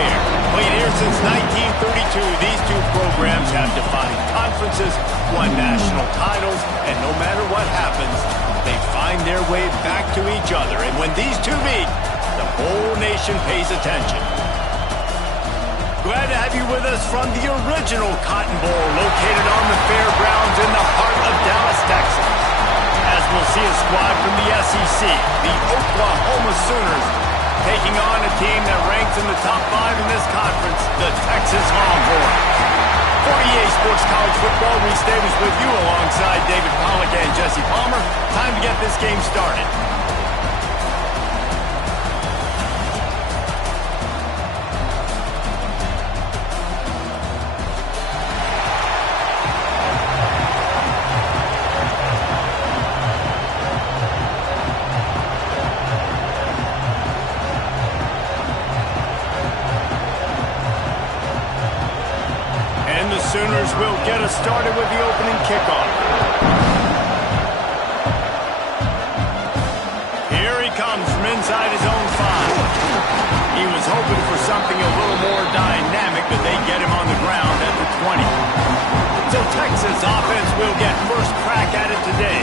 affair. Played here since 1932, these two programs have defined conferences, won national titles, and no matter what happens, they find their way back to each other. And when these two meet, the whole nation pays attention. Glad to have you with us from the original Cotton Bowl, located on the fairgrounds in the heart of Dallas, Texas. As we'll see a squad from the SEC, the Oklahoma Sooners, taking on a team that ranks in the top 5 in this conference, the Texas Longhorns. For EA Sports College Football, Reese Davis with you alongside David Pollack and Jesse Palmer. Time to get this game started. Sooners will get us started with the opening kickoff. Here he comes from inside his own 5. He was hoping for something a little more dynamic, but they get him on the ground at the 20. So Texas offense will get first crack at it today.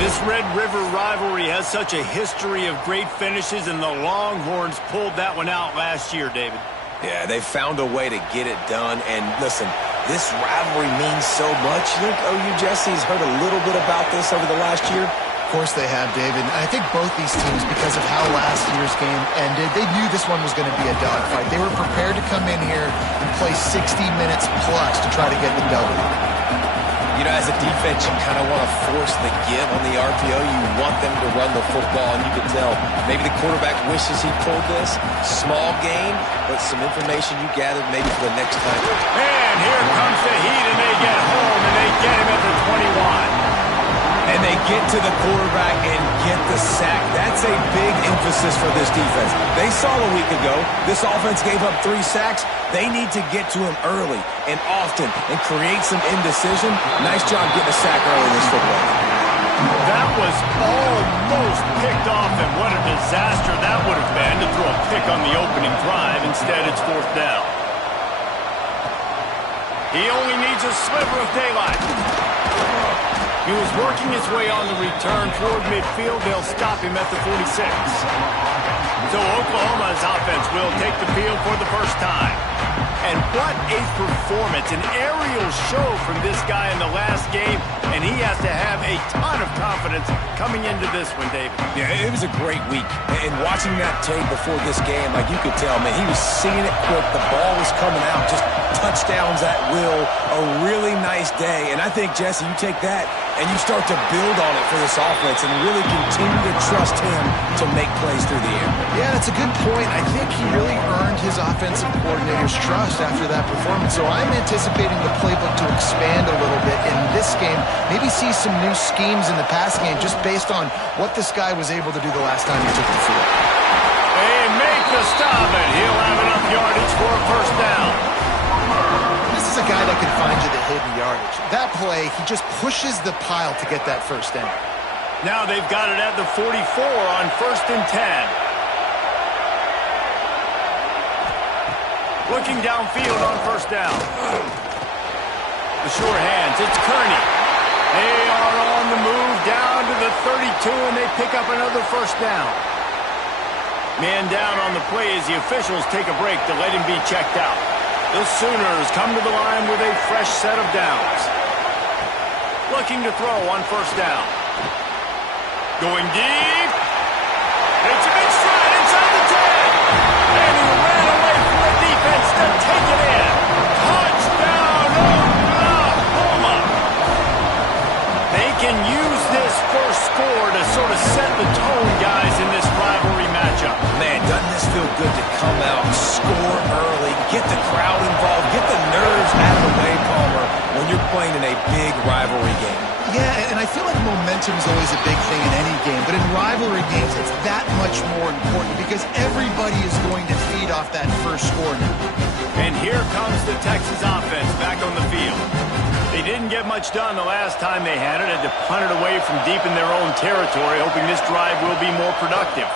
This Red River rivalry has such a history of great finishes, and the Longhorns pulled that one out last year, David. Yeah, they found a way to get it done, and listen, this rivalry means so much. You think OU Jesse's heard a little bit about this over the last year? Of course they have, David. I think both these teams, because of how last year's game ended, they knew this one was going to be a dogfight. They were prepared to come in here and play 60 minutes plus to try to get the W. You know, as a defense, you kind of want to force the give on the RPO. You want them to run the football, and you can tell maybe the quarterback wishes he pulled this. Small game, but some information you gathered maybe for the next time. And here comes the heat, and they get home, and they get him at the 21. And they get to the quarterback and get the sack. That's a big emphasis for this defense. They saw a week ago this offense gave up 3 sacks. They need to get to him early and often and create some indecision. Nice job getting a sack early in this football. That was almost picked off, and what a disaster that would have been to throw a pick on the opening drive. Instead, it's 4th down. He only needs a sliver of daylight. He was working his way on the return toward midfield. They'll stop him at the 46. So Oklahoma's offense will take the field for the first time. And what a performance, an aerial show from this guy in the last game, and he has to have a ton of confidence coming into this one, David. Yeah, it was a great week. And watching that tape before this game, like you could tell, man, he was seeing it quick. The ball was coming out, just touchdowns at will. A really nice day. And I think, Jesse, you take that and you start to build on it for this offense and really continue to trust him to make plays through the air. Yeah, that's a good point. I think he really earned his offensive coordinator's trust after that performance. So I'm anticipating the playbook to expand a little bit in this game. Maybe see some new schemes in the pass game just based on what this guy was able to do the last time he took the field. They make the stop, and he'll have enough yardage for a first down. This is a guy that can find you the hidden yardage. That play, he just pushes the pile to get that first down. Now they've got it at the 44 on 1st and 10. Looking downfield on 1st down. The short hands, it's Kearney. They are on the move down to the 32, and they pick up another first down. Man down on the play as the officials take a break to let him be checked out. The Sooners come to the line with a fresh set of downs. Looking to throw on 1st down. Going deep. It's a big stride inside the 10. And he ran away from the defense to take it in. Touchdown, Oklahoma. They can use this first score to sort of set the tone, guys, in this rivalry matchup. Man, doesn't this feel good to come out, score early, get the crowd involved, get the nerves out of the way, Palmer, when you're playing in a big rivalry game? Yeah, and I feel like momentum is always a big thing in any game, but in rivalry games, it's that much more important because everybody is going to feed off that first score now. And here comes the Texas offense back on the field. They didn't get much done the last time they had it, had to punt it away from deep in their own territory, hoping this drive will be more productive.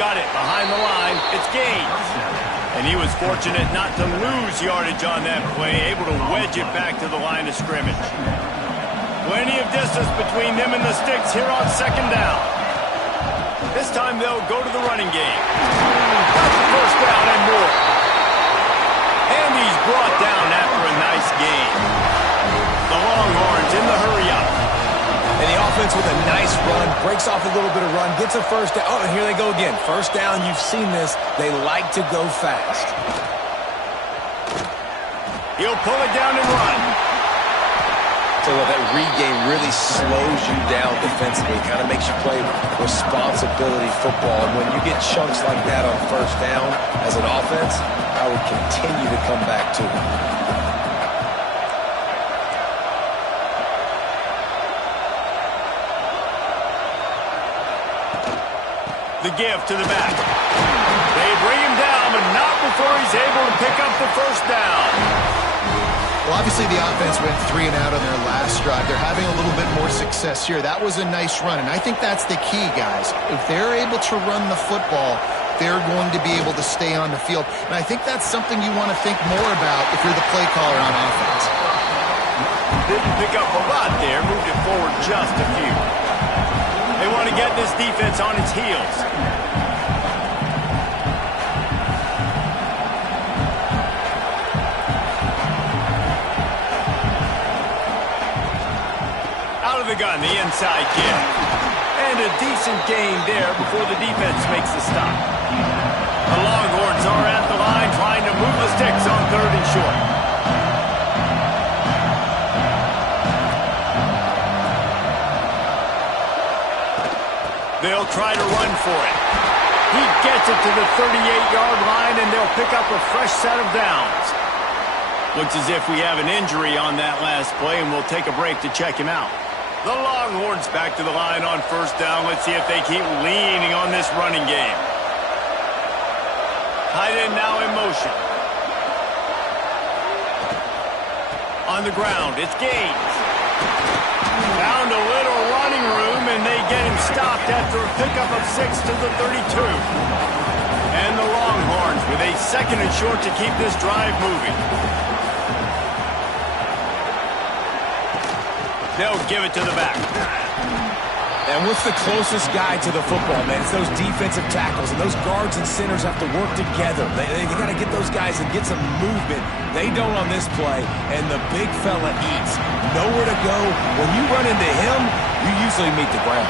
got it behind the line. It's Gaines. And he was fortunate not to lose yardage on that play, able to wedge it back to the line of scrimmage. Plenty of distance between them and the sticks here on second down. This time they'll go to the running game. Got the first down and more. And he's brought down after a nice gain. The Longhorns in the hurry-up. And the offense with a nice run, breaks off a little bit of run, gets a first down. Oh, and here they go again. First down, you've seen this. They like to go fast. He'll pull it down and run. So that read game really slows you down defensively. Kind of makes you play responsibility football. And when you get chunks like that on first down as an offense, I would continue to come back to it. The give to the back. They bring him down, but not before he's able to pick up the first down. Well, obviously the offense went 3 and out on their last drive. They're having a little bit more success here. That was a nice run, and I think that's the key, guys. If they're able to run the football, they're going to be able to stay on the field. And I think that's something you want to think more about if you're the play caller on offense. Didn't pick up a lot there, moved it forward just a few. They want to get this defense on its heels. Out of the gun, the inside kick. And a decent gain there before the defense makes the stop. The Longhorns are at the line trying to move the sticks on 3rd and short. They'll try to run for it. He gets it to the 38-yard line, and they'll pick up a fresh set of downs. Looks as if we have an injury on that last play, and we'll take a break to check him out. The Longhorns back to the line on first down. Let's see if they keep leaning on this running game. Tight end now in motion. On the ground, it's Gaines. Found a little running room, and they get him stopped after a pickup of 6 to the 32. And the Longhorns with a 2nd and short to keep this drive moving. They'll give it to the back. And what's the closest guy to the football, man? It's those defensive tackles, and those guards and centers have to work together. They got to get those guys and get some movement. They don't on this play, and the big fella eats. Nowhere to go. When you run into him, you usually meet the ground.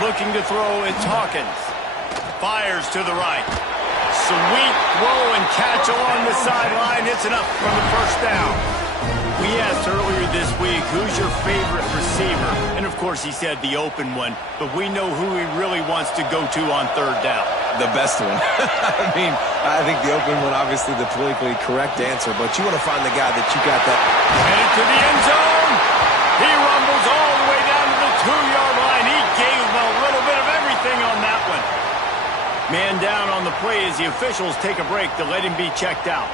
Looking to throw, it's Hawkins. Fires to the right. Sweet throw and catch along the sideline. It's enough for the first down. We asked earlier this week, who's your favorite receiver? And, of course, he said the open one, but we know who he really wants to go to on 3rd down. The best one. I think the open one, obviously the politically correct answer, but you want to find the guy that you got that. Headed to the end zone. He rumbles all the way down to the 2-yard line. He gave him a little bit of everything on that one. Man down on the play as the officials take a break to let him be checked out.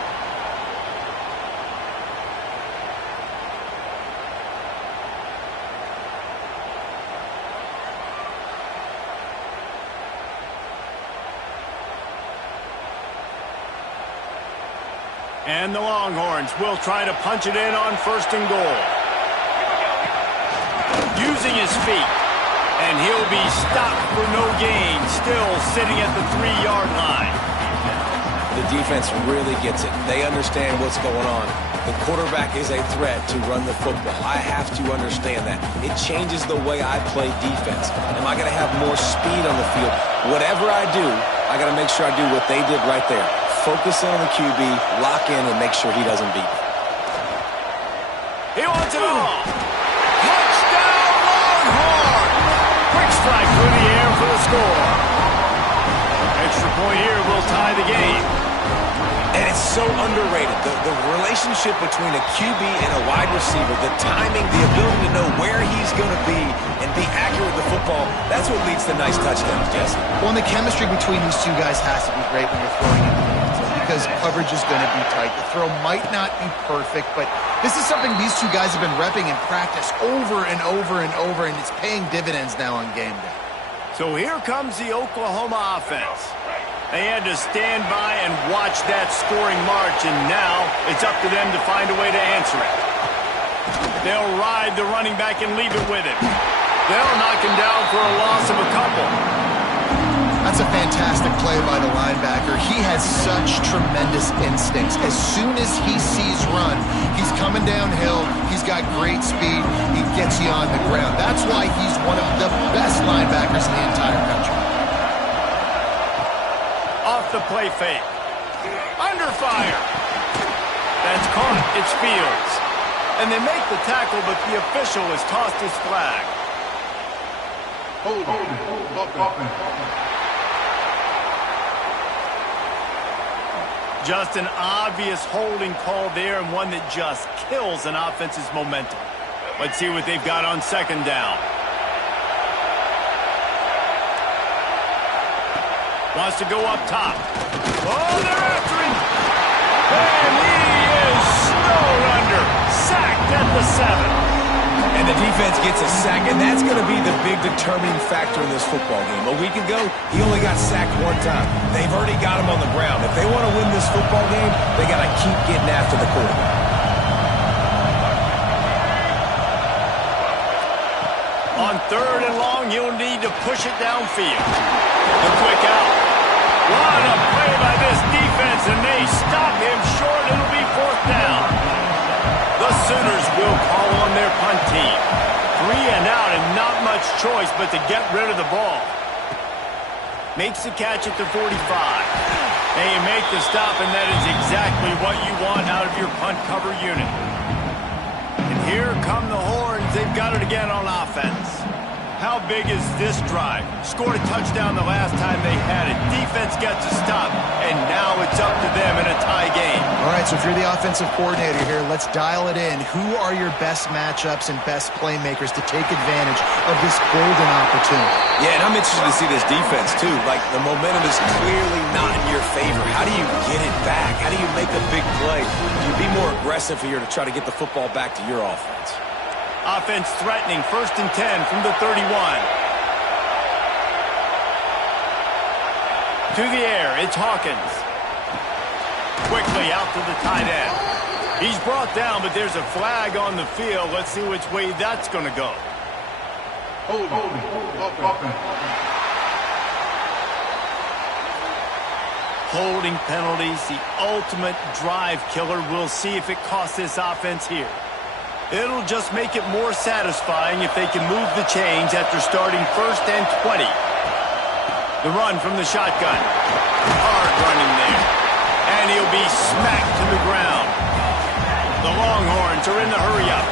And the Longhorns will try to punch it in on 1st and goal. Using his feet. And he'll be stopped for no gain. Still sitting at the 3-yard line. The defense really gets it. They understand what's going on. The quarterback is a threat to run the football. I have to understand that. It changes the way I play defense. Am I going to have more speed on the field? Whatever I do, I got to make sure I do what they did right there. Focus on the QB, lock in, and make sure he doesn't beat me. He wants it all. Touchdown, Longhorns! Quick strike through the air for the score. Extra point here will tie the game. And it's so underrated. The relationship between a QB and a wide receiver, the timing, the ability to know where he's going to be and be accurate with the football, that's what leads to nice touchdowns, Jesse. Well, and the chemistry between these two guys has to be great when you're throwing into the end zone because coverage is going to be tight. The throw might not be perfect, but this is something these two guys have been repping in practice over and over and over, and it's paying dividends now on game day. So here comes the Oklahoma offense. They had to stand by and watch that scoring march, and now it's up to them to find a way to answer it. They'll ride the running back and leave it with him. They'll knock him down for a loss of a couple. That's a fantastic play by the linebacker. He has such tremendous instincts. As soon as he sees run, he's coming downhill. He's got great speed. He gets you on the ground. That's why he's one of the best linebackers in the entire country. Off the play fake. Under fire. That's caught. It's Fields. And they make the tackle, but the official has tossed his flag. Hold on. Just an obvious holding call there, and one that just kills an offense's momentum. Let's see what they've got on second down. Wants to go up top. Oh, they're after him. And he is snowed under. Sacked at the 7. And the defense gets a sack, and that's going to be the big determining factor in this football game. A week ago, he only got sacked one time. They've already got him on the ground. If they want to win this football game, they got to keep getting after the quarterback. On third and long, you'll need to push it downfield. A quick out. What a play by this defense, and they stop him short. It'll be fourth down. The Sooners will call on their punt team. 3 and out and not much choice but to get rid of the ball. Makes the catch at the 45. They make the stop, and that is exactly what you want out of your punt cover unit. And here come the horns. They've got it again on offense. How big is this drive? Scored a touchdown the last time they had it. Defense gets a stop, and now it's up to them in a tie game. All right, so if you're the offensive coordinator here, let's dial it in. Who are your best matchups and best playmakers to take advantage of this golden opportunity? Yeah, and I'm interested to see this defense, too. Like, the momentum is clearly not in your favor. How do you get it back? How do you make a big play? Do you be more aggressive here to try to get the football back to your offense? Offense threatening, 1st and 10 from the 31. To the air, it's Hawkins. Quickly out to the tight end. He's brought down, but there's a flag on the field. Let's see which way that's going to go. Holding penalties, the ultimate drive killer. We'll see if it costs this offense here. It'll just make it more satisfying if they can move the chains after starting 1st and 20. The run from the shotgun. Hard running there. And he'll be smacked to the ground. The Longhorns are in the hurry-up.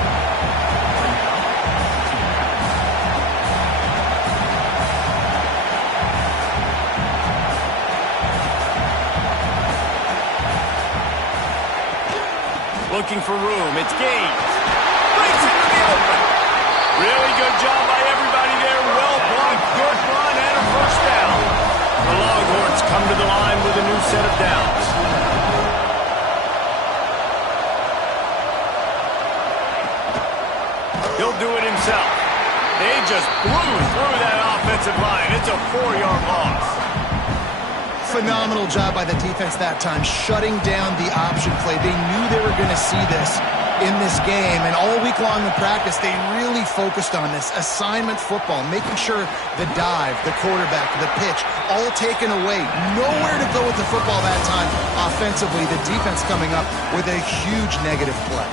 Looking for room. It's Gaines. Breaks into the open. Really good job by everybody there. Well blocked, good run, and a first down. The Longhorns come to the line with a new set of downs. He'll do it himself. They just blew through that offensive line. It's a 4-yard loss. Phenomenal job by the defense that time, shutting down the option play. They knew they were going to see this in this game, and all week long in practice, they really focused on this assignment football, making sure the dive, the quarterback, the pitch, all taken away. Nowhere to go with the football that time. Offensively, the defense coming up with a huge negative play.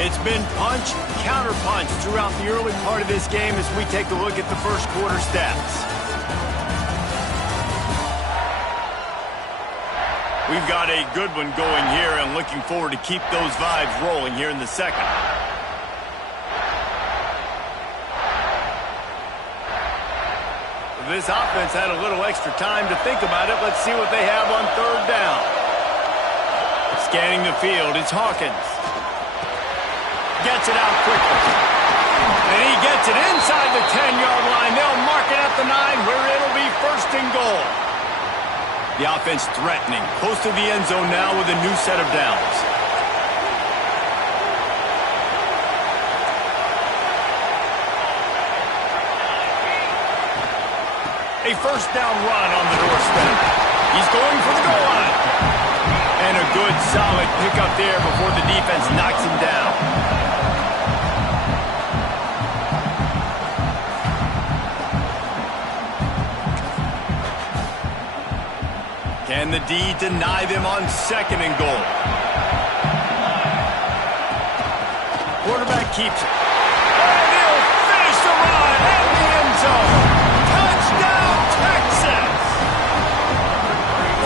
It's been punch, counter-punch throughout the early part of this game as we take a look at the first quarter stats. We've got a good one going here and looking forward to keep those vibes rolling here in the second. This offense had a little extra time to think about it. Let's see what they have on third down. Scanning the field, it's Hawkins. Gets it out quickly. And he gets it inside the 10-yard line. They'll mark it at the 9 where it'll be 1st and goal. The offense threatening, close to the end zone now with a new set of downs. A first down run on the doorstep. He's going for the goal line. And a good, solid pickup there before the defense knocks him down. Can the D deny them on 2nd and goal? Quarterback keeps it. And he'll finish the run in the end zone. Touchdown, Texas!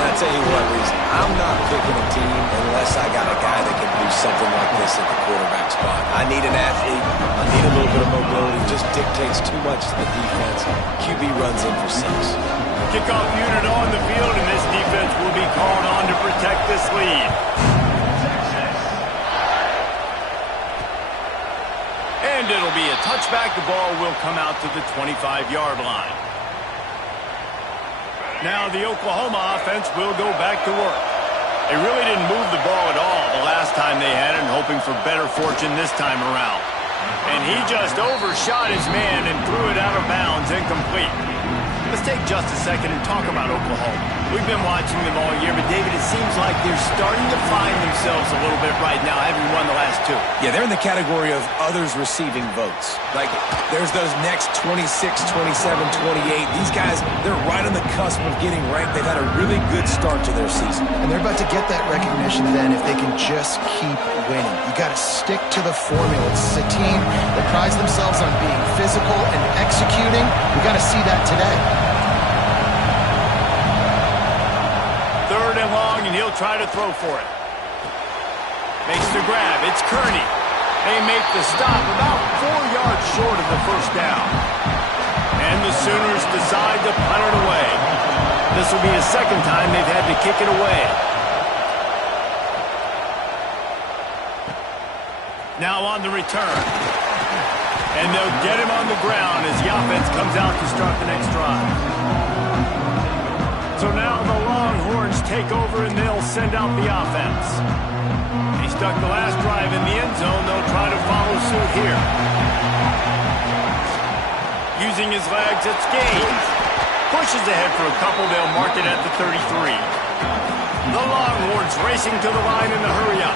I'll tell you what, Reese, I'm not picking a team unless I got a guy that can do something like this at the quarterback spot. I need an athlete. I need a little bit of mobility. Just dictates too much to the defense. QB runs in for 6. Kickoff unit on the field, and this defense will be called on to protect this lead. And it'll be a touchback. The ball will come out to the 25-yard line. Now the Oklahoma offense will go back to work. They really didn't move the ball at all the last time they had it, and hoping for better fortune this time around. And he just overshot his man and threw it out of bounds, incomplete. Let's take just a second and talk about Oklahoma. We've been watching them all year, but David, it seems like they're starting to find themselves a little bit right now, having won the last 2. Yeah, they're in the category of others receiving votes. Like, there's those next 26, 27, 28. These guys, they're right on the cusp of getting ranked. They've had a really good start to their season. And they're about to get that recognition then if they can just keep winning. You got to stick to the formula. This is a team that prides themselves on being physical and executing. We got to see that today. 3rd and long, and he'll try to throw for it. Makes the grab. It's Kearney. They make the stop about 4 yards short of the first down. And the Sooners decide to punt it away. This will be the 2nd time they've had to kick it away. Now on the return. And they'll get him on the ground as the offense comes out to start the next drive. So now the Longhorns take over and they'll send out the offense. He stuck the last drive in the end zone. They'll try to follow suit here. Using his legs, it's Gaines. Pushes ahead for a couple. They'll mark it at the 33. The Longhorns racing to the line in the hurry up.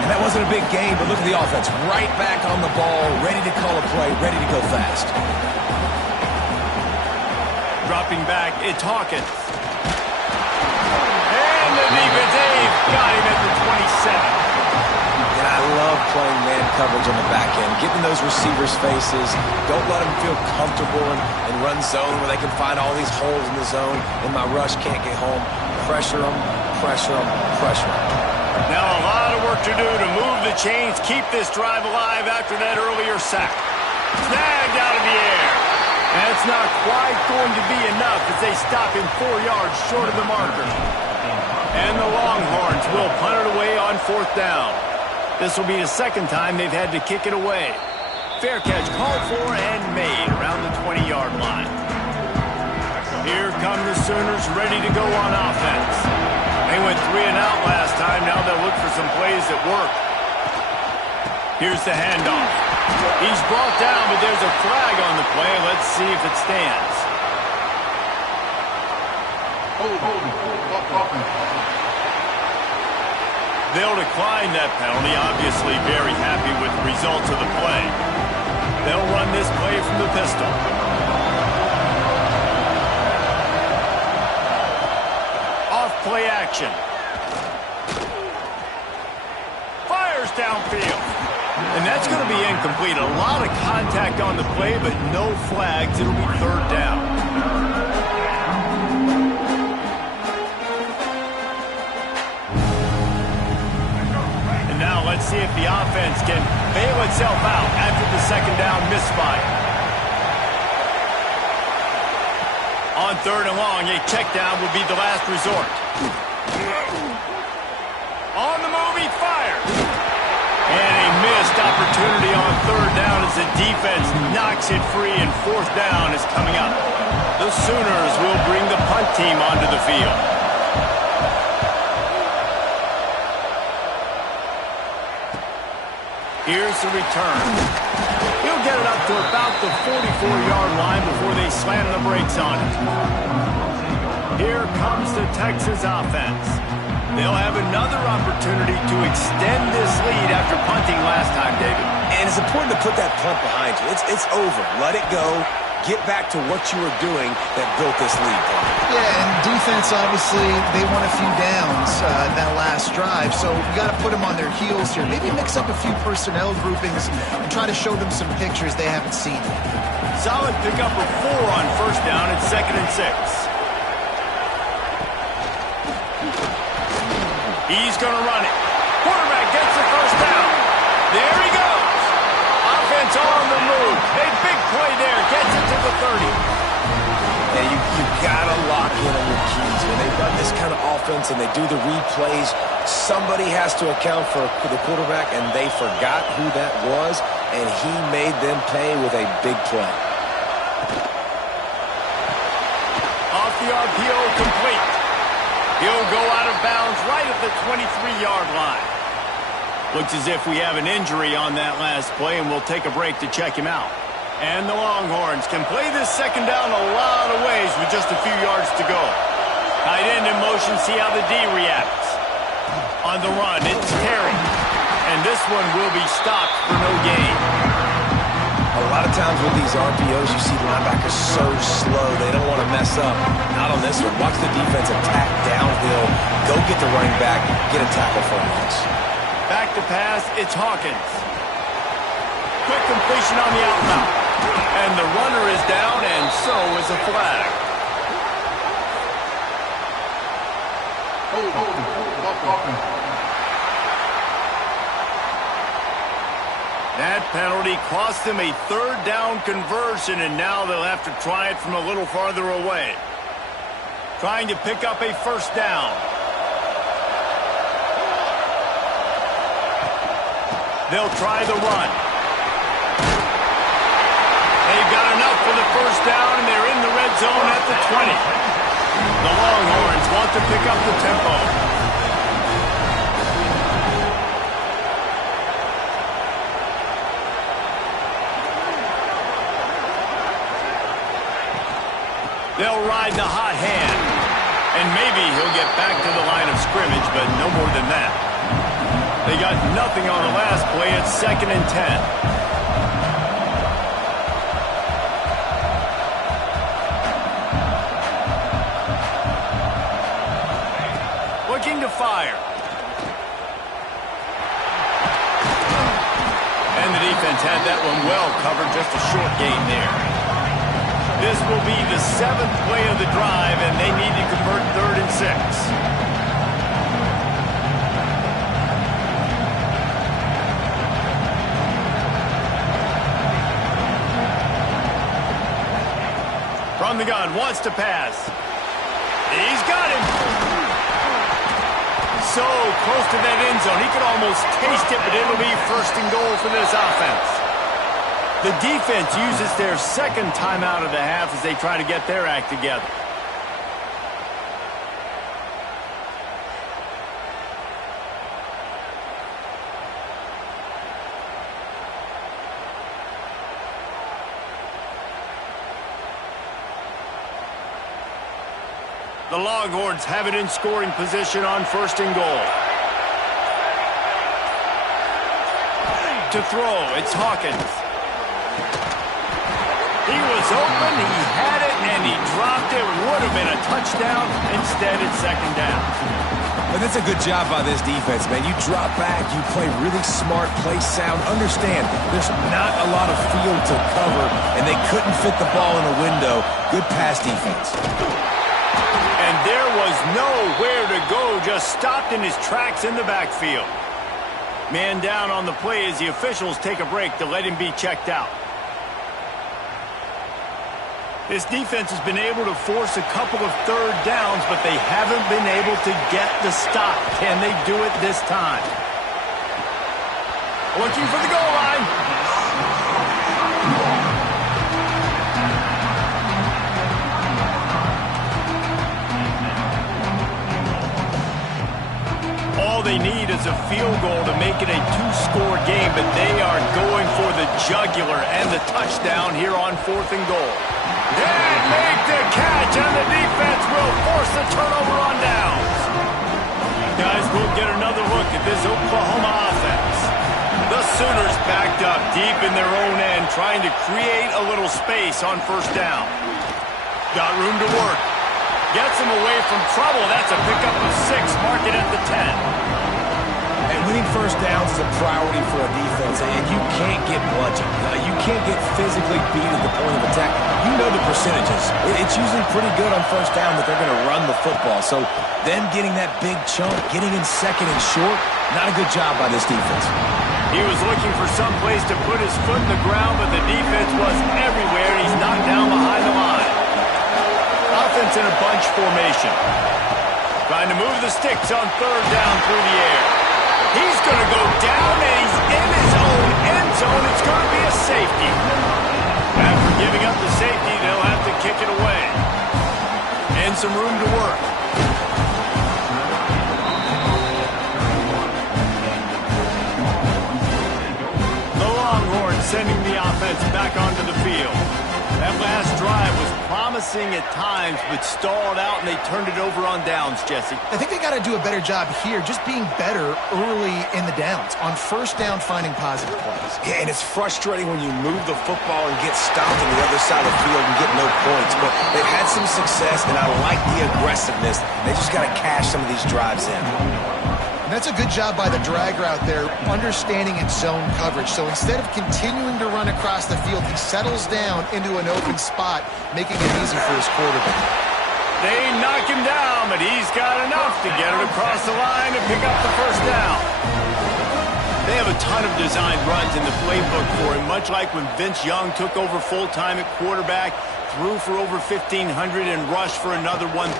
And that wasn't a big game, but look at the offense. Right back on the ball, ready to call a play, ready to go fast. Dropping back, it's Hawkins. And the defense, Dave got him at the 27. And I love playing man coverage on the back end, getting those receivers' faces. Don't let them feel comfortable and run zone where they can find all these holes in the zone, and my rush can't get home. Pressure them, pressure them, pressure them. Now a lot of work to do to move the chains, keep this drive alive after that earlier sack. Snagged out of the air. That's not quite going to be enough as they stop him 4 yards short of the marker. And the Longhorns will punt it away on 4th down. This will be the 2nd time they've had to kick it away. Fair catch called for and made around the 20-yard line. Here come the Sooners ready to go on offense. They went 3 and out last time. Now they'll look for some plays that work. Here's the handoff. He's brought down, but there's a flag on the play. Let's see if it stands. They'll decline that penalty, obviously very happy with the results of the play. They'll run this play from the pistol. Off play action. Fires downfield. And that's going to be incomplete. A lot of contact on the play, but no flags. It'll be 3rd down. And now let's see if the offense can bail itself out after the 2nd down misfire. On 3rd and long, a check down will be the last resort. On the move, he fires. And a missed opportunity on 3rd down as the defense knocks it free, and 4th down is coming up. The Sooners will bring the punt team onto the field. Here's the return. He'll get it up to about the 44-yard line before they slam the brakes on it. Here comes the Texas offense. They'll have another opportunity to extend this lead after punting last time, David. And it's important to put that punt behind you. It's over. Let it go. Get back to what you were doing that built this lead. Yeah, and defense, obviously, they won a few downs that last drive, so you got to put them on their heels here. Maybe mix up a few personnel groupings and try to show them some pictures they haven't seen yet. Solid pickup of 4 on first down at 2nd and 6. He's going to run it. Quarterback gets the first down. There he goes. Offense on the move. A big play there. Gets it to the 30. Yeah, you got to lock in on your keys. When they run this kind of offense and they do the replays, somebody has to account for the quarterback, and they forgot who that was, and he made them pay with a big play. Off the RPO, complete. He'll go out of bounds right at the 23-yard line. Looks as if we have an injury on that last play, and we'll take a break to check him out. And the Longhorns can play this second down a lot of ways with just a few yards to go. Tight end in motion, see how the D reacts. On the run, it's Terry. And this one will be stopped for no gain. A lot of times with these RPOs, you see linebackers so slow, they don't want to mess up. Not on this one. Watch the defense attack downhill. Go get the running back, get a tackle for a loss. Back to pass, it's Hawkins. Quick completion on the outroute. And the runner is down, and so is a flag. That penalty cost them a 3rd down conversion, and now they'll have to try it from a little farther away. Trying to pick up a 1st down. They'll try the run. They've got enough for the 1st down, and they're in the red zone at the 20. The Longhorns want to pick up the tempo. They'll ride the hot hand. And maybe he'll get back to the line of scrimmage, but no more than that. They got nothing on the last play. It's 2nd and 10. Looking to fire. And the defense had that one well covered. Just a short gain there. This will be the 7th play of the drive, and they need to convert 3rd and 6. From the gun, wants to pass. He's got him. So close to that end zone. He could almost taste it, but it'll be 1st and goal for this offense. The defense uses their 2nd timeout of the half as they try to get their act together. The Longhorns have it in scoring position on 1st and goal. To throw, it's Hawkins. He was open, he had it, and he dropped it. Would have been a touchdown. Instead, it's 2nd down. But that's a good job by this defense, man. You drop back, you play really smart, play sound. Understand, there's not a lot of field to cover, and they couldn't fit the ball in a window. Good pass defense. And there was nowhere to go, just stopped in his tracks in the backfield. Man down on the play as the officials take a break to let him be checked out. This defense has been able to force a couple of 3rd downs, but they haven't been able to get the stop. Can they do it this time? Looking for the goal line. All All they need is a field goal to make it a two-score game, but they are going for the jugular and the touchdown here on 4th and goal. And make the catch, and the defense will force the turnover on downs. Guys, we'll get another look at this Oklahoma offense. The Sooners backed up deep in their own end, trying to create a little space on 1st down. Got room to work. Gets them away from trouble. That's a pickup of 6. Mark it at the 10. And winning 1st downs is a priority for a defense, and you can't get bludgeoned. You can't get physically beat at the point of attack. You know the percentages. It's usually pretty good on 1st down that they're going to run the football. So them getting that big chunk, getting in 2nd and short, not a good job by this defense. He was looking for some place to put his foot in the ground, but the defense was everywhere, and he's knocked down behind the line. Offense in a bunch formation. Trying to move the sticks on 3rd down through the air. He's going to go down, and he's in his own end zone. It's going to be a safety. After giving up the safety, they'll have to kick it away. And some room to work. The Longhorns sending the offense back onto the field. That last drive was promising at times, but stalled out, and they turned it over on downs, Jesse. I think they got to do a better job here, just being better early in the downs. On 1st down, finding positive plays. Yeah, and it's frustrating when you move the football and get stopped on the other side of the field and get no points. But they've had some success, and I like the aggressiveness. They just got to cash some of these drives in. And that's a good job by the drag route there, understanding its zone coverage. So instead of continuing to run across the field, he settles down into an open spot, making it easy for his quarterback. They knock him down, but he's got enough to get it across the line and pick up the 1st down. They have a ton of designed runs in the playbook for him, much like when Vince Young took over full-time at quarterback, threw for over 1,500 and rushed for another 1,000.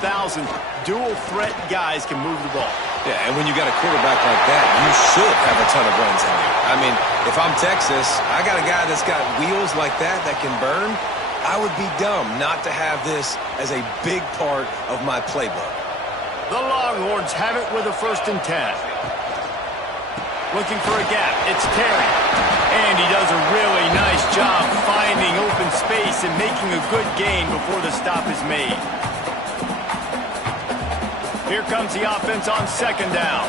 Dual-threat guys can move the ball. Yeah, and when you got a quarterback like that, you should have a ton of runs in there. I mean, if I'm Texas, I got a guy that's got wheels like that can burn. I would be dumb not to have this as a big part of my playbook. The Longhorns have it with a 1st and 10. Looking for a gap. It's Terry. And he does a really nice job finding open space and making a good gain before the stop is made. Here comes the offense on 2nd down.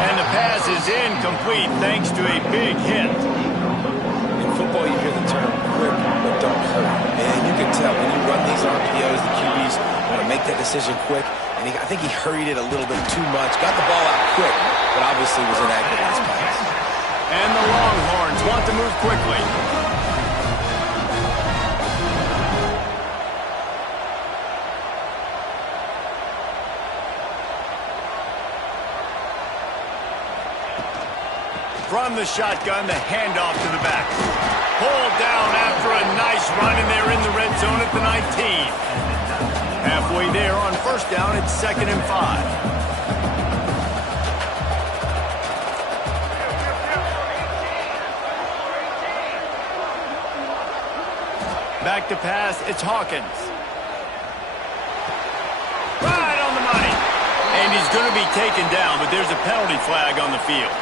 And the pass is incomplete thanks to a big hit. In football, you hear the term quick but don't hurt. And you can tell when you run these RPOs, the QBs want to make that decision quick. And I think he hurried it a little bit too much. Got the ball out quick, but obviously was inaccurate in his pass. And the Longhorns want to move quickly. From the shotgun, the handoff to the back. Pulled down after a nice run, and they're in the red zone at the 19. Halfway there on 1st down, it's 2nd and 5. Back to pass, it's Hawkins. Right on the money. And he's going to be taken down, but there's a penalty flag on the field.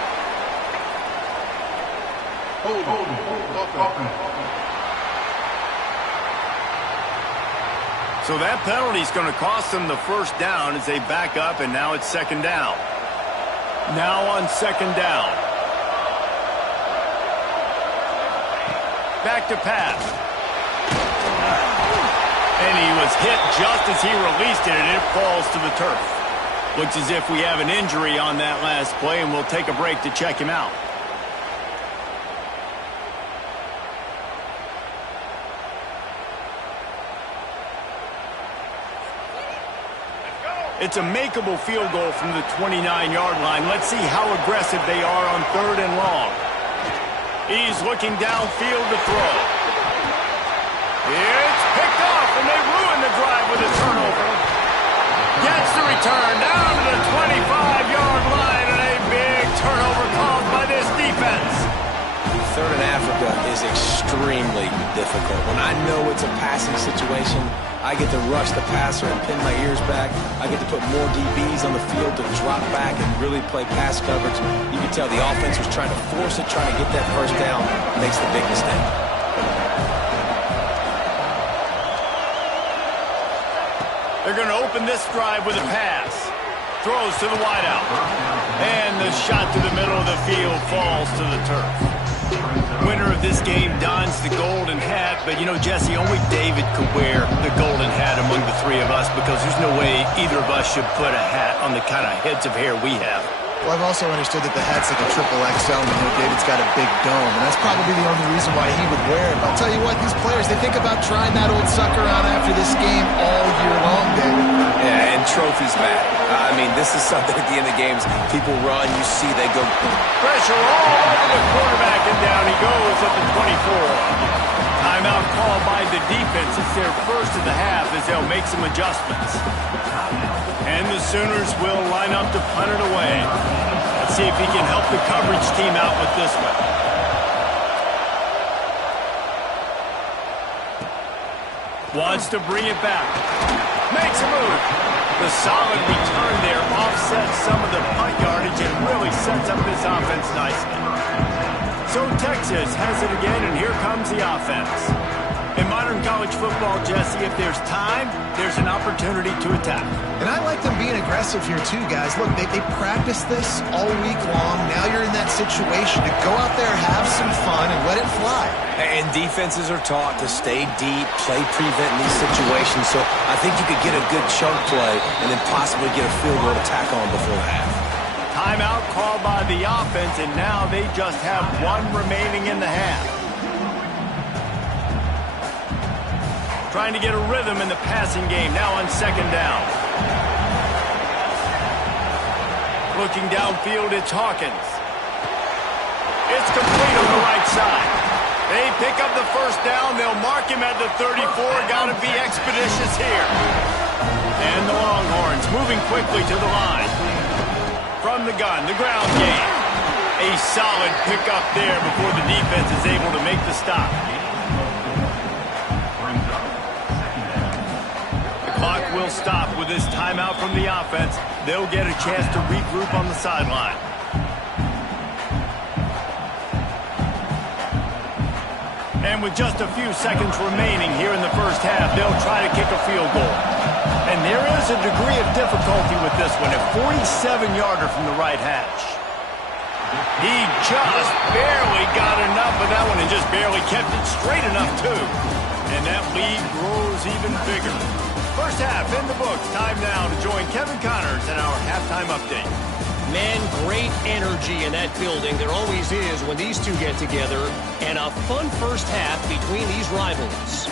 So that penalty is going to cost them the 1st down as they back up, and now it's 2nd down. Now on 2nd down. Back to pass. And he was hit just as he released it, and it falls to the turf. Looks as if we have an injury on that last play, and we'll take a break to check him out. It's a makeable field goal from the 29-yard line. Let's see how aggressive they are on 3rd and long. He's looking downfield to throw. It's picked off, and they ruin the drive with a turnover. Gets the return down to the 25-yard line, and a big turnover caused by this defense. 3rd and Africa is is extremely difficult. When I know it's a passing situation, I get to rush the passer and pin my ears back. I get to put more DBs on the field to drop back and really play pass coverage. You can tell the offense was trying to force it, trying to get that first down, makes the big mistake. They're going to open this drive with a pass. Throws to the wideout. And the shot to the middle of the field falls to the turf. Winner of this game dons the golden hat, but you know, Jesse, only David could wear the golden hat among the three of us because there's no way either of us should put a hat on the kind of heads of hair we have. Well, I've also understood that the hat's like a triple XL, and you know, David's got a big dome, and that's probably the only reason why he would wear it. But I'll tell you what, these players, they think about trying that old sucker on after this game all year long, David. Yeah, and trophies matter. I mean, this is something at the end of games. People run, you see they go. Pressure all over the quarterback, and down he goes at the 24. Timeout called by the defense. It's their first of the half as they'll make some adjustments. And the Sooners will line up to punt it away. Let's see if he can help the coverage team out with this one. Wants to bring it back. Makes a move. The solid return there offsets some of the punt yardage and really sets up this offense nicely. So Texas has it again, and here comes the offense. In modern college football, Jesse, if there's time, there's an opportunity to attack. And I like them being aggressive here too, guys. Look, they practice this all week long. Now you're in that situation to go out there, have some fun, and let it fly. And defenses are taught to stay deep, play prevent in these situations. So I think you could get a good chunk play and then possibly get a field goal to tack on before the half. Timeout called by the offense, and now they just have one remaining in the half. Trying to get a rhythm in the passing game, now on second down. Looking downfield, it's Hawkins. It's complete on the right side. They pick up the first down. They'll mark him at the 34. Got to be expeditious here. And the Longhorns moving quickly to the line. From the gun, the ground game. A solid pickup there before the defense is able to make the stop. The clock will stop with this timeout from the offense. They'll get a chance to regroup on the sideline. And with just a few seconds remaining here in the first half, they'll try to kick a field goal. And there is a degree of difficulty with this one, a 47-yarder from the right hash. He just barely got enough of that one and just barely kept it straight enough, too. And that lead grows even bigger. First half in the books. Time now to join Kevin Connors in our halftime update. Man, great energy in that building. There always is when these two get together. And a fun first half between these rivals.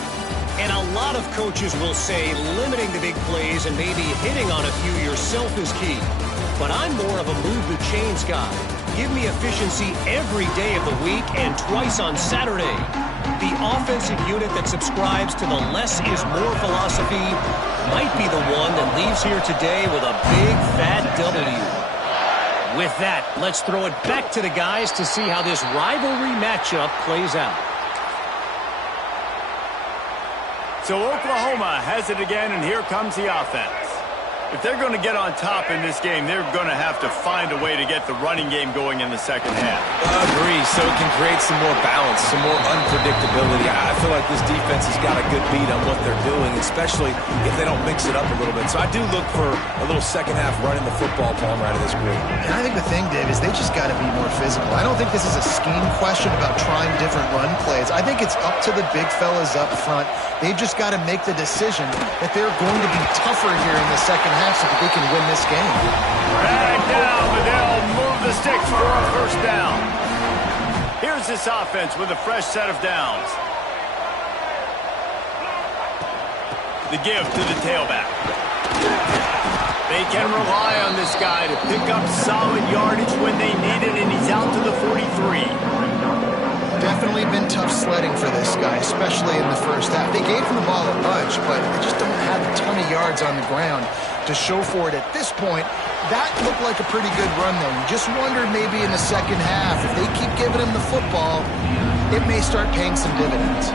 And a lot of coaches will say limiting the big plays and maybe hitting on a few yourself is key. But I'm more of a move the chains guy. Give me efficiency every day of the week and twice on Saturday. The offensive unit that subscribes to the less is more philosophy might be the one that leaves here today with a big fat W. With that, let's throw it back to the guys to see how this rivalry matchup plays out. So Oklahoma has it again, and here comes the offense. If they're going to get on top in this game, they're going to have to find a way to get the running game going in the second half. Agree, so it can create some more balance, some more unpredictability. I feel like this defense has got a good beat on what they're doing, especially if they don't mix it up a little bit. So I do look for a little second half running the football palm right of this group. And I think the thing, Dave, is they just got to be more physical. I don't think this is a scheme question about trying different run plays. I think it's up to the big fellas up front. They've just got to make the decision that they're going to be tougher here in the second half so that they can win this game. Right down, but they'll move the sticks for a first down. Here's this offense with a fresh set of downs. The give to the tailback. They can rely on this guy to pick up solid yardage when they need it, and he's out to the 43. Definitely been tough sledding for this guy, especially in the first half. They gave him the ball a bunch, but they just don't have a ton of yards on the ground to show for it at this point. That looked like a pretty good run, though. You just wonder maybe in the second half, if they keep giving him the football, it may start paying some dividends.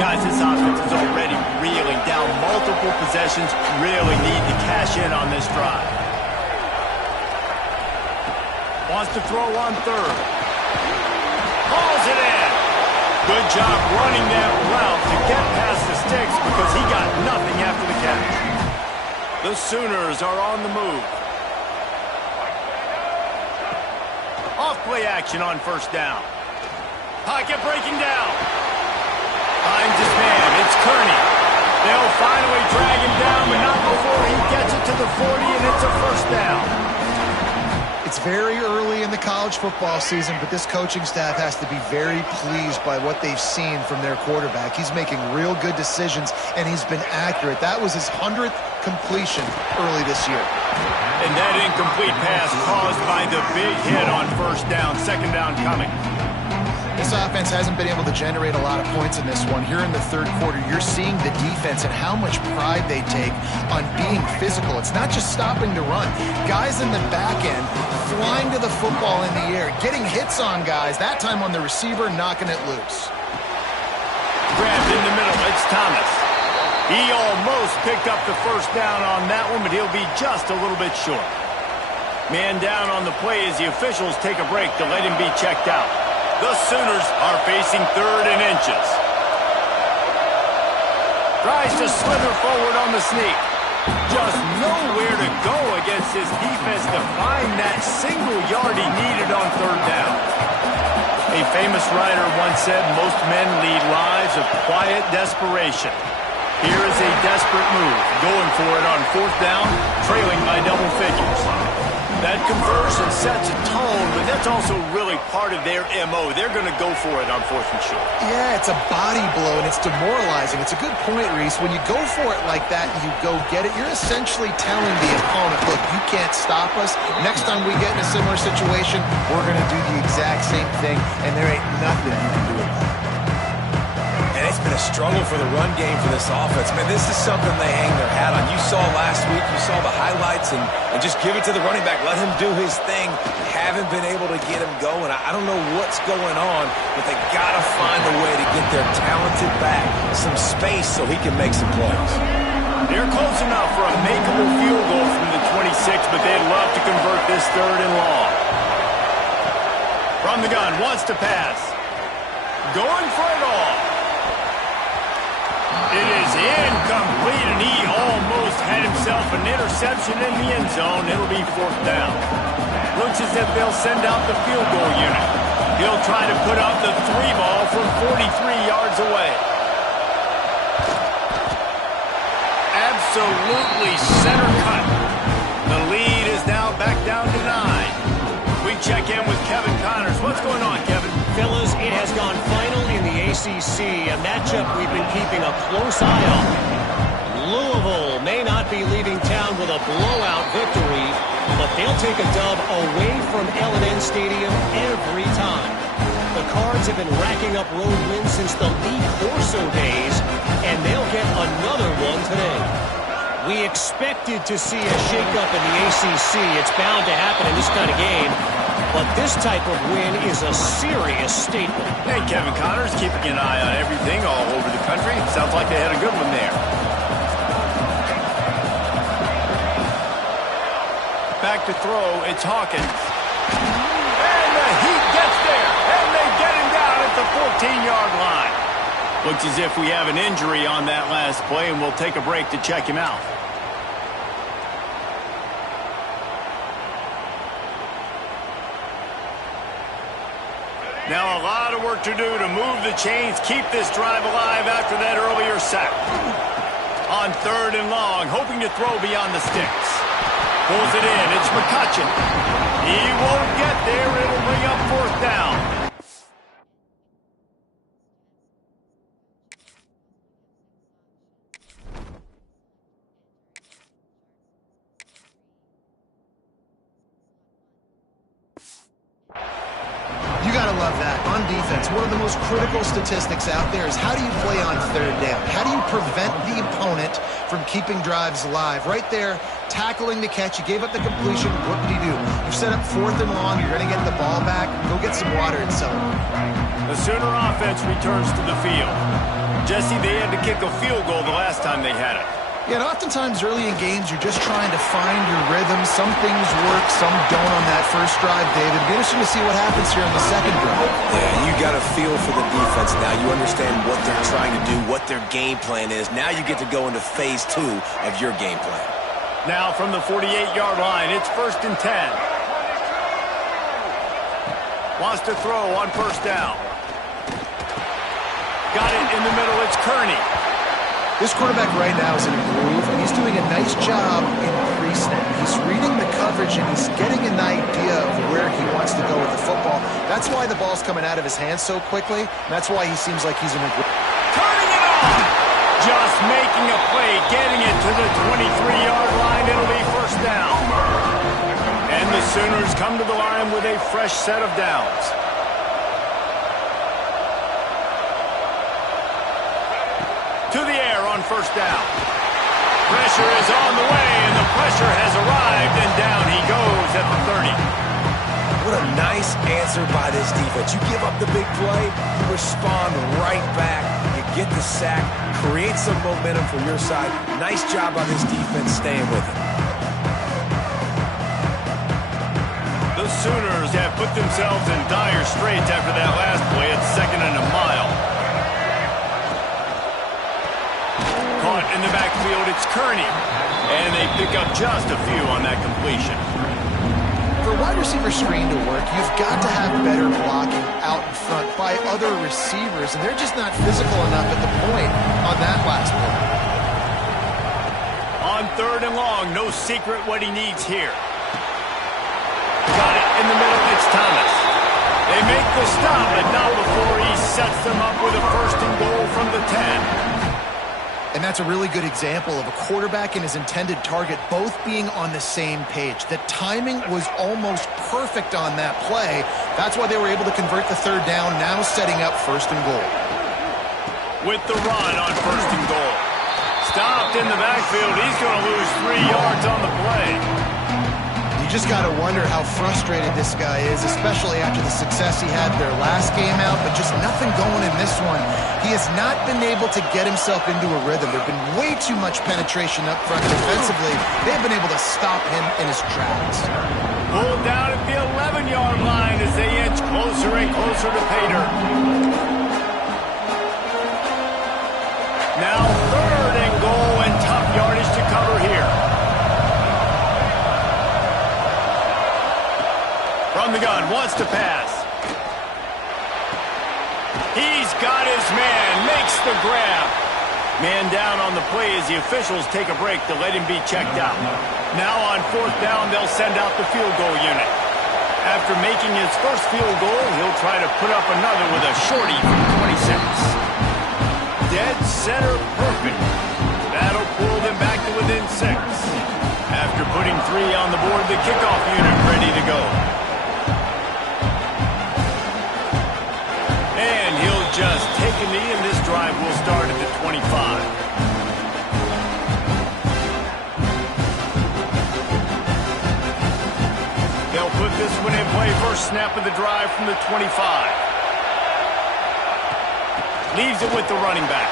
Guys, this offense is already reeling down multiple possessions. Really need to cash in on this drive. Wants to throw on third. Hauls it in. Good job running that route to get past the sticks because he got nothing after the catch. The Sooners are on the move. Off play action on first down. Pocket breaking down. Finds his man. It's Kearney. They'll finally drag him down, but not before he gets it to the 40, and it's a first down. It's very early in the college football season, but this coaching staff has to be very pleased by what they've seen from their quarterback. He's making real good decisions, and he's been accurate. That was his 100th completion early this year. And that incomplete pass caused by the big hit on first down. Second down coming. This offense hasn't been able to generate a lot of points in this one. Here in the third quarter, you're seeing the defense and how much pride they take on being physical. It's not just stopping to run. Guys in the back end flying to the football in the air, getting hits on guys, that time on the receiver, knocking it loose. Grabbed in the middle, it's Thomas. He almost picked up the first down on that one, but he'll be just a little bit short. Man down on the play as the officials take a break to let him be checked out. The Sooners are facing third and inches. Tries to slither forward on the sneak. Just nowhere to go against his defense to find that single yard he needed on third down. A famous writer once said, most men lead lives of quiet desperation. Here is a desperate move, going for it on fourth down, trailing by double figures. That conversion sets a tone, but that's also really part of their MO. They're going to go for it on fourth and short. Yeah, it's a body blow, and it's demoralizing. It's a good point, Reese. When you go for it like that and you go get it, you're essentially telling the opponent, look, you can't stop us. Next time we get in a similar situation, we're going to do the exact same thing, and there ain't nothing you can do about it. And it's been a struggle for the run game for this offense. Man, this is something they hang their hat on. You saw last week, you saw the highlights, and just give it to the running back. Let him do his thing. Haven't been able to get him going. I don't know what's going on, but they got to find a way to get their talented back some space so he can make some plays. They're close enough for a makeable field goal from the 26, but they'd love to convert this third and long. From the gun, wants to pass. Going for it all. It is incomplete, and he almost had himself an interception in the end zone. It'll be fourth down. Looks as if they'll send out the field goal unit. He'll try to put up the 3-ball from 43 yards away. Absolutely center cut. The lead is now back down to 9. We check in with Kevin Connors. What's going on, Kevin? Fellas, it has gone final in the ACC, a matchup we've been keeping a close eye on. Louisville may not be leaving town with a blowout victory, but they'll take a dub away from L&N Stadium every time. The Cards have been racking up road wins since the Lee Corso days, and they'll get another one today. We expected to see a shakeup in the ACC. It's bound to happen in this kind of game. But this type of win is a serious statement. Hey, Kevin Connors, keeping an eye on everything all over the country. Sounds like they had a good one there. Back to throw, it's Hawkins. And the Heat gets there, and they get him down at the 14-yard line. Looks as if we have an injury on that last play, and we'll take a break to check him out. Now a lot of work to do to move the chains, keep this drive alive after that earlier sack. On third and long, hoping to throw beyond the sticks. Pulls it in, it's McCutcheon. He won't get there, it'll bring up fourth down. You got to love that. On defense, one of the most critical statistics out there is how do you play on third down? How do you prevent the opponent from keeping drives alive? Right there, tackling the catch. You gave up the completion. What did you do? You set up fourth and long. You're going to get the ball back. Go get some water and celebrate. The Sooner offense returns to the field. Jesse, they had to kick a field goal the last time they had it. Yeah, and oftentimes early in games, you're just trying to find your rhythm. Some things work, some don't on that first drive, David. It'll be interesting to see what happens here on the second drive. Yeah, you got a feel for the defense now. You understand what they're trying to do, what their game plan is. Now you get to go into phase 2 of your game plan. Now from the 48-yard line, it's 1st and 10. Wants to throw on first down. Got it in the middle, it's Kearney. This quarterback right now is in a groove, and he's doing a nice job in pre-snap. He's reading the coverage, and he's getting an idea of where he wants to go with the football. That's why the ball's coming out of his hands so quickly, and that's why he seems like he's in a groove. Turning it on! Just making a play, getting it to the 23-yard line. It'll be first down. And the Sooners come to the line with a fresh set of downs. To the air on first down. Pressure is on the way, and the pressure has arrived, and down he goes at the 30. What a nice answer by this defense. You give up the big play, you respond right back, you get the sack, create some momentum for your side. Nice job on this defense staying with it. The Sooners have put themselves in dire straits after that last play at 2nd and a mile. Caught in the backfield, it's Kearney. And they pick up just a few on that completion. For a wide receiver screen to work, you've got to have better blocking out in front by other receivers, and they're just not physical enough at the point on that last play. On 3rd and long, no secret what he needs here. Got it in the middle, it's Thomas. They make the stop, but not before he sets them up with a 1st and goal from the 10. And that's a really good example of a quarterback and his intended target both being on the same page. The timing was almost perfect on that play. That's why they were able to convert the 3rd down, now setting up 1st and goal. With the run on 1st and goal. Stopped in the backfield. He's going to lose 3 yards on the play. You just got to wonder how frustrated this guy is, especially after the success he had their last game out, but just nothing going in this one. He has not been able to get himself into a rhythm. There's been way too much penetration up front defensively. They've been able to stop him in his tracks. Pulled down at the 11-yard line as they inch closer and closer to pay dirt. Now 3rd and goal and tough yardage to cover here. From the gun, wants to pass. He's got his man, makes the grab. Man down on the play as the officials take a break to let him be checked out. Now on 4th down, they'll send out the field goal unit. After making his first field goal, he'll try to put up another with a shorty from 26. Dead center perfect. That'll pull them back to within 6. After putting 3 on the board, the kickoff unit ready to go. And he'll just take a knee, and this drive will start at the 25. They'll put this one in play. First snap of the drive from the 25. Leaves it with the running back.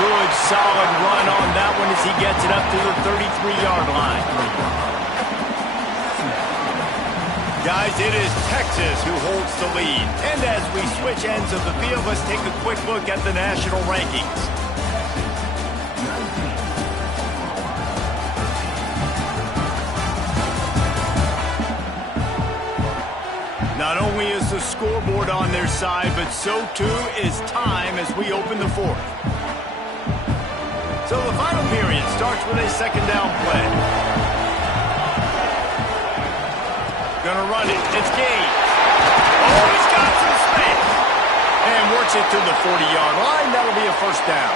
Good, solid run on that one as he gets it up to the 33-yard line. Guys, it is Texas who holds the lead. And as we switch ends of the field, let's take a quick look at the national rankings. Not only is the scoreboard on their side, but so too is time as we open the 4th. So the final period starts with a 2nd down play. Gonna run it. It's Gage. Oh, he's got some space. And works it to the 40-yard line. That'll be a 1st down.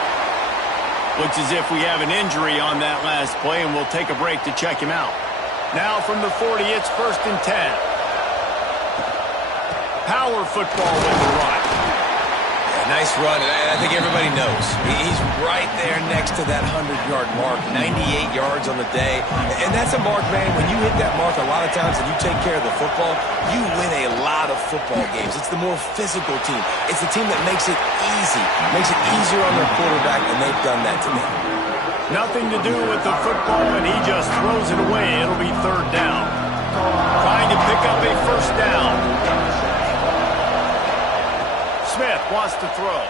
Looks as if we have an injury on that last play, and we'll take a break to check him out. Now from the 40, it's 1st and 10. Power football with the run. Nice run, and I think everybody knows. He's right there next to that 100-yard mark, 98 yards on the day. And that's a mark, man, when you hit that mark a lot of times and you take care of the football, you win a lot of football games. It's the more physical team. It's the team that makes it easy, makes it easier on their quarterback, and they've done that today. Nothing to do with the football, and he just throws it away. It'll be third down. Trying to pick up a first down. Smith wants to throw.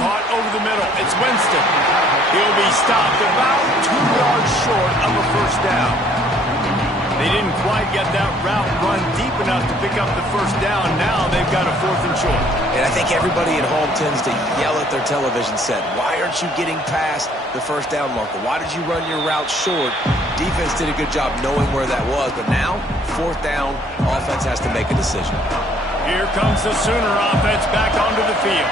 Caught over the middle. It's Winston. He'll be stopped about 2 yards short of a first down. They didn't quite get that route run deep enough to pick up the first down. Now they've got a 4th and short. And I think everybody at home tends to yell at their television set, why aren't you getting past the first down marker? Why did you run your route short? Defense did a good job knowing where that was, but now, 4th down, offense has to make a decision. Here comes the Sooner offense back onto the field.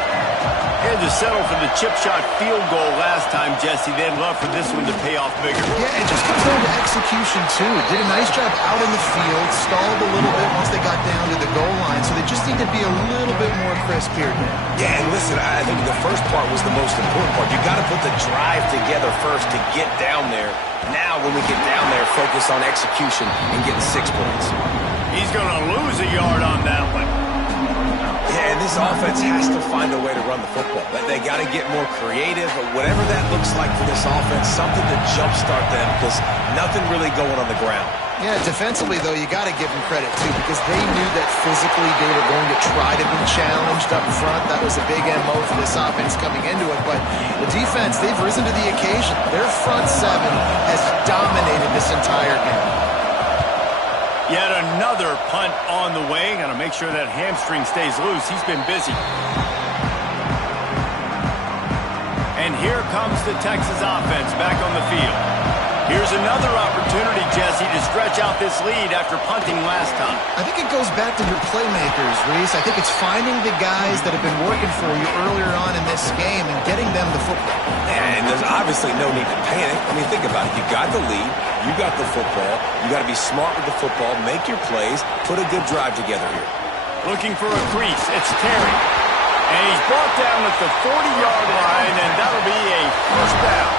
They had to settle for the chip shot field goal last time, Jesse. They'd love for this one to pay off bigger. Yeah, it just comes down to execution, too. Did a nice job out in the field, stalled a little bit once they got down to the goal line, so they just need to be a little bit more crisp here. Yeah, and listen, I think the first part was the most important part. You got to put the drive together first to get down there. Now, when we get down there, focus on execution and getting 6 points. He's going to lose a yard on that one. Yeah, and this offense has to find a way to run the football. They got to get more creative, whatever that looks like for this offense, something to jumpstart them because nothing really going on the ground. Yeah, defensively, though, you got to give them credit, too, because they knew that physically they were going to try to be challenged up front. That was a big MO for this offense coming into it. But the defense, they've risen to the occasion. Their front seven has dominated this entire game. Yet another punt on the way. Got to make sure that hamstring stays loose. He's been busy. And here comes the Texas offense back on the field. Here's another opportunity, Jesse, to stretch out this lead after punting last time. I think it goes back to your playmakers, Reese. I think it's finding the guys that have been working for you earlier on in this game and getting them the football. And there's obviously no need to panic. I mean, think about it. You got the lead. You got the football. You got to be smart with the football. Make your plays. Put a good drive together here. Looking for a crease. It's Terry. And he's brought down at the 40-yard line, and that'll be a first down.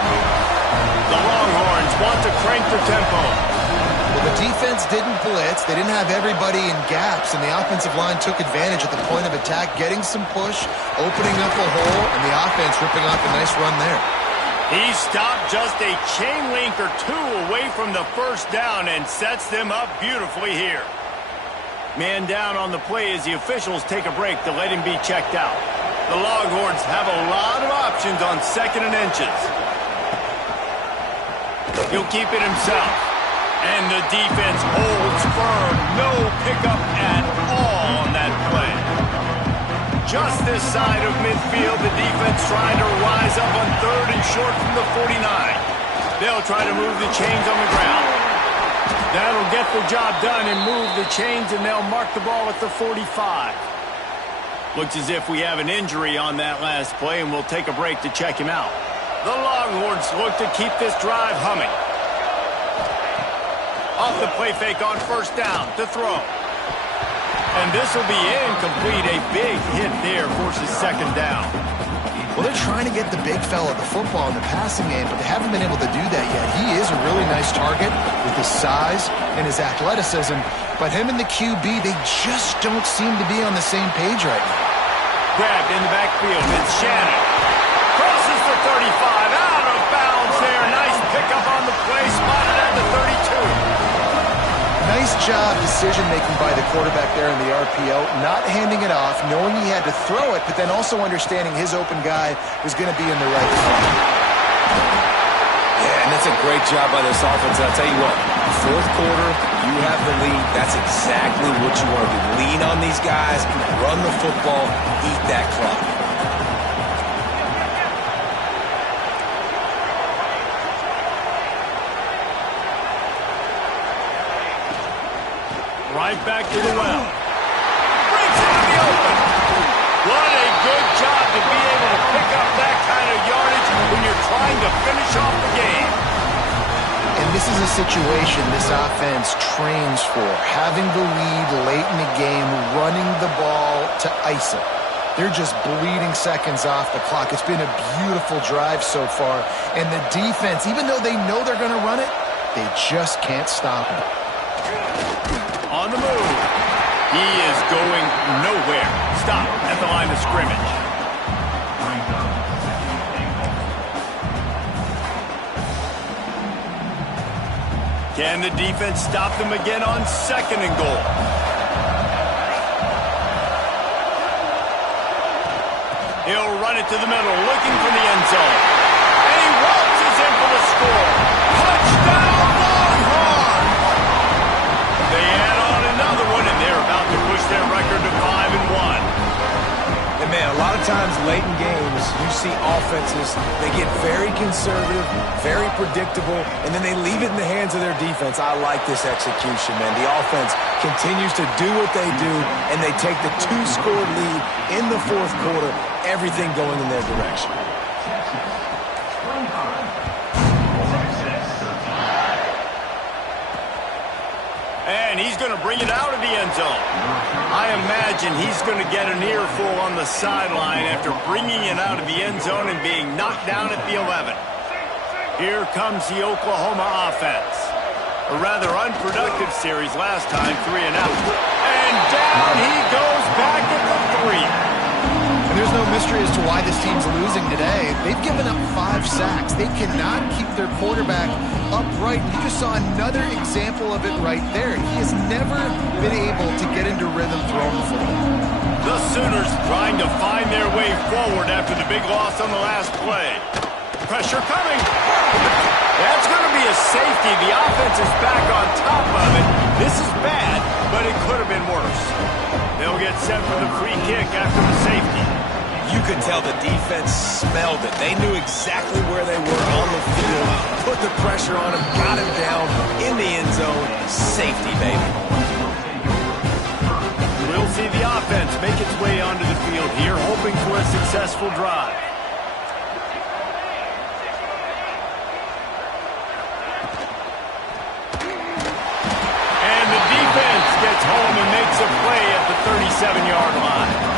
The Longhorns want to crank the tempo. Well, the defense didn't blitz. They didn't have everybody in gaps, and the offensive line took advantage at the point of attack, getting some push, opening up a hole, and the offense ripping off a nice run there. He stopped just a chain link or two away from the first down and sets them up beautifully here. Man down on the play as the officials take a break to let him be checked out. The Longhorns have a lot of options on 2nd and inches. He'll keep it himself. And the defense holds firm. No pickup at all on that play. Just this side of midfield, the defense trying to rise up on 3rd and short from the 49. They'll try to move the chains on the ground. That'll get the job done and move the chains, and they'll mark the ball at the 45. Looks as if we have an injury on that last play, and we'll take a break to check him out. The Longhorns look to keep this drive humming. Off the play fake on first down to throw. And this will be incomplete. A big hit there forces 2nd down. Well, they're trying to get the big fella the football in the passing game, but they haven't been able to do that yet. He is a really nice target with his size and his athleticism, but him and the QB, they just don't seem to be on the same page right now. Grabbed in the backfield. It's Shannon. Crosses the 35. Out of bounds there. Nice pickup on the play. Spotted at the 32. Nice job decision-making by the quarterback there in the RPO, not handing it off, knowing he had to throw it, but then also understanding his open guy was going to be in the right spot. Yeah, and that's a great job by this offense. I'll tell you what, 4th quarter, you have the lead. That's exactly what you want to do. Lean on these guys, run the football, eat that clock. Right back to the well. Brings it in the open. What a good job to be able to pick up that kind of yardage when you're trying to finish off the game. And this is is a situation this offense trains for, having the lead late in the game, running the ball to ice it. They're just bleeding seconds off the clock. It's been a beautiful drive so far. And the defense, even though they know they're going to run it, they just can't stop it. On the move. He is going nowhere. Stop at the line of scrimmage. Can the defense stop them again on 2nd and goal? He'll run it to the middle, looking for the end zone. And he waltzes in for the score. Touchdown, Longhorn! They add on another one, and they're about to push their record to 5-1. And man, a lot of times late in games, you see offenses, they get very conservative, very predictable, and then they leave it in the hands of their defense. I like this execution, man. The offense continues to do what they do, and they take the 2-score lead in the 4th quarter, everything going in their direction. And he's going to bring it out of the end zone. I imagine he's going to get an earful on the sideline after bringing it out of the end zone and being knocked down at the 11. Here comes the Oklahoma offense. A rather unproductive series last time, 3 and out. And down he goes back at the 3. And there's no mystery as to why this team's losing today. They've given up 5 sacks. They cannot keep their quarterback upright. You just saw another example of it right there. He has never been able to get into rhythm throwing the football. The Sooners trying to find their way forward after the big loss on the last play. Pressure coming. That's going to be a safety. The offense is back on top of it. This is bad, but it could have been worse. They'll get set for the free kick after the safety. You could tell the defense smelled it. They knew exactly where they were on the field, put the pressure on him, got him down in the end zone. Safety, baby. We'll see the offense make its way onto the field here, hoping for a successful drive. And the defense gets home and makes a play at the 37-yard line.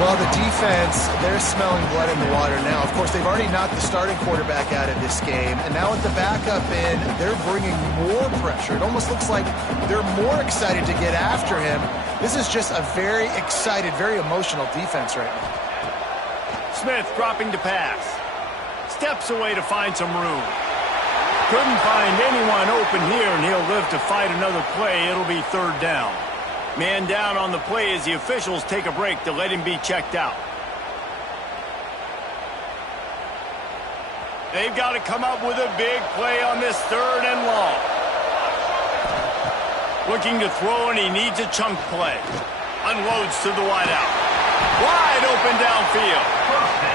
Well, the defense, they're smelling blood in the water now. Of course, they've already knocked the starting quarterback out of this game. And now with the backup in, they're bringing more pressure. It almost looks like they're more excited to get after him. This is just a very excited, very emotional defense right now. Smith dropping to pass. Steps away to find some room. Couldn't find anyone open here, and he'll live to fight another play. It'll be 3rd down. Man down on the play as the officials take a break to let him be checked out. They've got to come up with a big play on this 3rd and long. Looking to throw, and he needs a chunk play. Unloads to the wideout. Wide open downfield.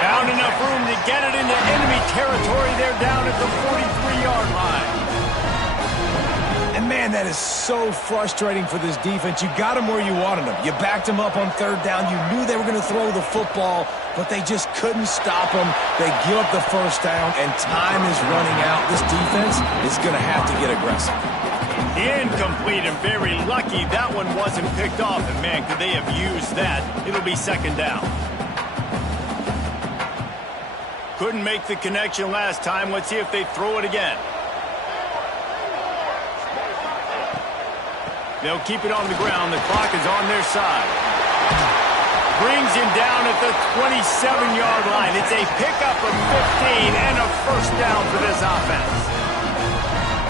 Found enough room to get it into enemy territory. They're down at the 43-yard line. And man, that is so frustrating for this defense. You got them where you wanted them. You backed them up on 3rd down. You knew they were going to throw the football, but they just couldn't stop them. They give up the 1st down, and time is running out. This defense is going to have to get aggressive. Incomplete, and very lucky that one wasn't picked off. And man, could they have used that? It'll be 2nd down. Couldn't make the connection last time. Let's see if they throw it again. They'll keep it on the ground. The clock is on their side. Brings him down at the 27-yard line. It's a pickup of 15 and a 1st down for this offense.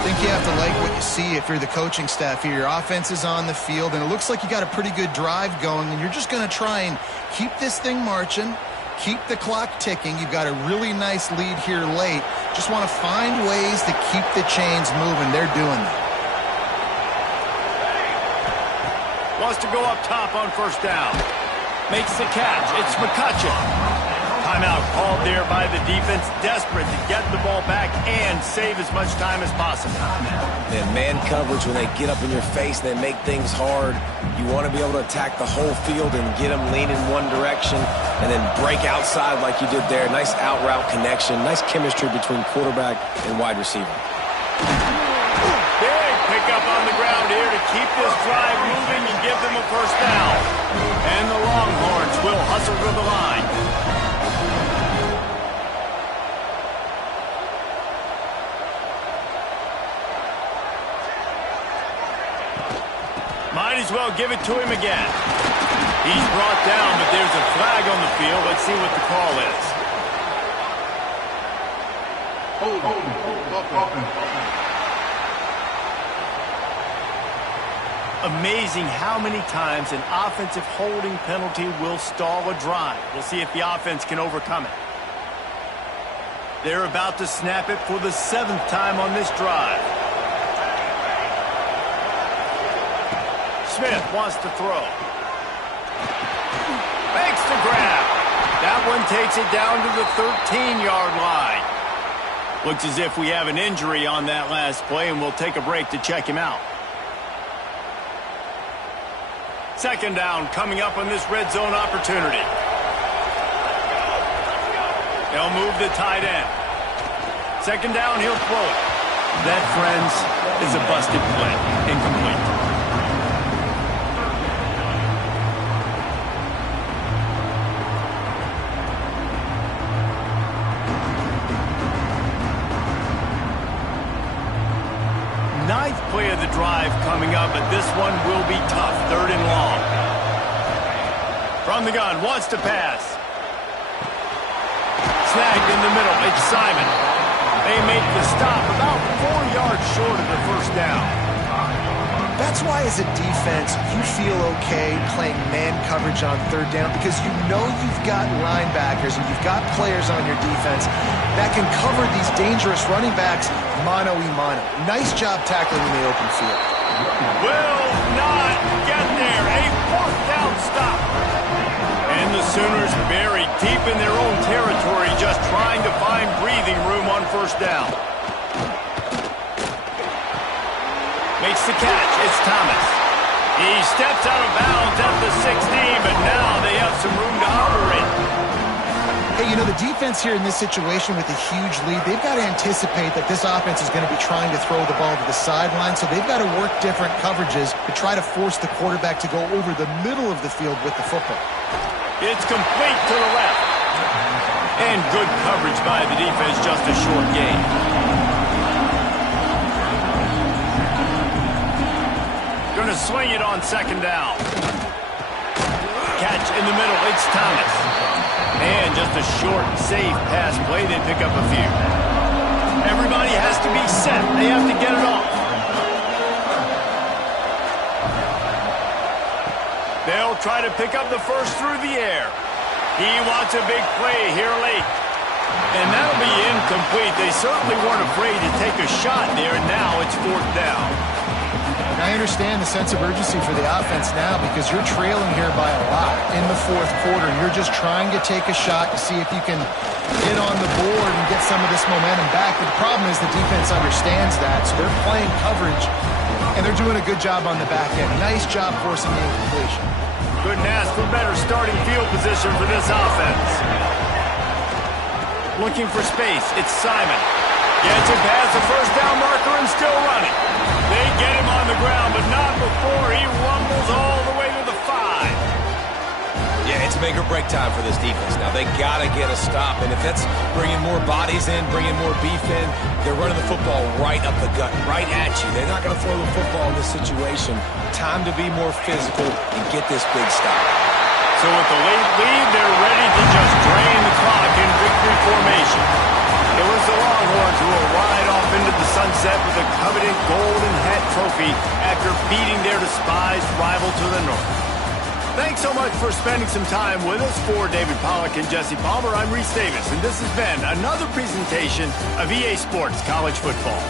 I think you have to like what you see if you're the coaching staff here. Your offense is on the field, and it looks like you got a pretty good drive going, and you're just going to try and keep this thing marching, keep the clock ticking. You've got a really nice lead here late. Just want to find ways to keep the chains moving. They're doing that. Wants to go up top on 1st down. Makes the catch. It's McCutcheon. Timeout called there by the defense, desperate to get the ball back and save as much time as possible. And man coverage, when they get up in your face, they make things hard. You want to be able to attack the whole field and get them lean in one direction and then break outside like you did there. Nice out route connection, nice chemistry between quarterback and wide receiver. up on the ground here to keep this drive moving and give them a first down. And the Longhorns will hustle to the line. Might as well give it to him again. He's brought down, but there's a flag on the field. Let's see what the call is. Amazing how many times an offensive holding penalty will stall a drive. We'll see if the offense can overcome it. They're about to snap it for the 7th time on this drive. Smith wants to throw. Makes the grab. That one takes it down to the 13-yard line. Looks as if we have an injury on that last play, and we'll take a break to check him out. Second down coming up on this red zone opportunity. They'll move the tight end. Second down, he'll throw it. That, friends, is a busted play. Incomplete. Ninth play of the drive coming up, but this one will be tough. 3rd and long. From the gun, wants to pass. Snagged in the middle. It's Simon. They make the stop about 4 yards short of the first down. That's why as a defense, you feel okay playing man coverage on 3rd down because you know you've got linebackers and you've got players on your defense that can cover these dangerous running backs mano-a-mano. Nice job tackling in the open field. Will not get there. A 4th down stop. And the Sooners buried deep in their own territory, just trying to find breathing room on 1st down. Makes the catch. It's Thomas. He steps out of bounds at the 16, but now they have some room to operate. Hey, you know, the defense here in this situation with a huge lead, they've got to anticipate that this offense is going to be trying to throw the ball to the sideline, so they've got to work different coverages to try to force the quarterback to go over the middle of the field with the football. It's complete to the left. And good coverage by the defense, just a short gain. Going to swing it on 2nd down. Catch in the middle. It's Thomas. And just a short, safe pass play. They pick up a few. Everybody has to be set. They have to get it off. They'll try to pick up the first through the air. He wants a big play here late. And that'll be incomplete. They certainly weren't afraid to take a shot there, and now it's 4th down. I understand the sense of urgency for the offense now because you're trailing here by a lot in the 4th quarter. You're just trying to take a shot to see if you can get on the board and get some of this momentum back. But the problem is the defense understands that, so they're playing coverage, and they're doing a good job on the back end. Nice job forcing the incompletion. Couldn't ask for better starting field position for this offense. Looking for space. It's Simon. Gets it past the first down marker and still running. They get him on the ground, but not before he rumbles all the way to the 5. Yeah, it's make or break time for this defense. Now, they got to get a stop, and if that's bringing more bodies in, bringing more beef in, they're running the football right up the gut, right at you. They're not going to throw the football in this situation. Time to be more physical and get this big stop. So with the late lead, they're ready to just drain the clock in victory formation. It was the Longhorns who will ride off into the sunset with a coveted Golden Hat trophy after beating their despised rival to the north. Thanks so much for spending some time with us. For David Pollack and Jesse Palmer, I'm Reese Davis, and this has been another presentation of EA Sports College Football.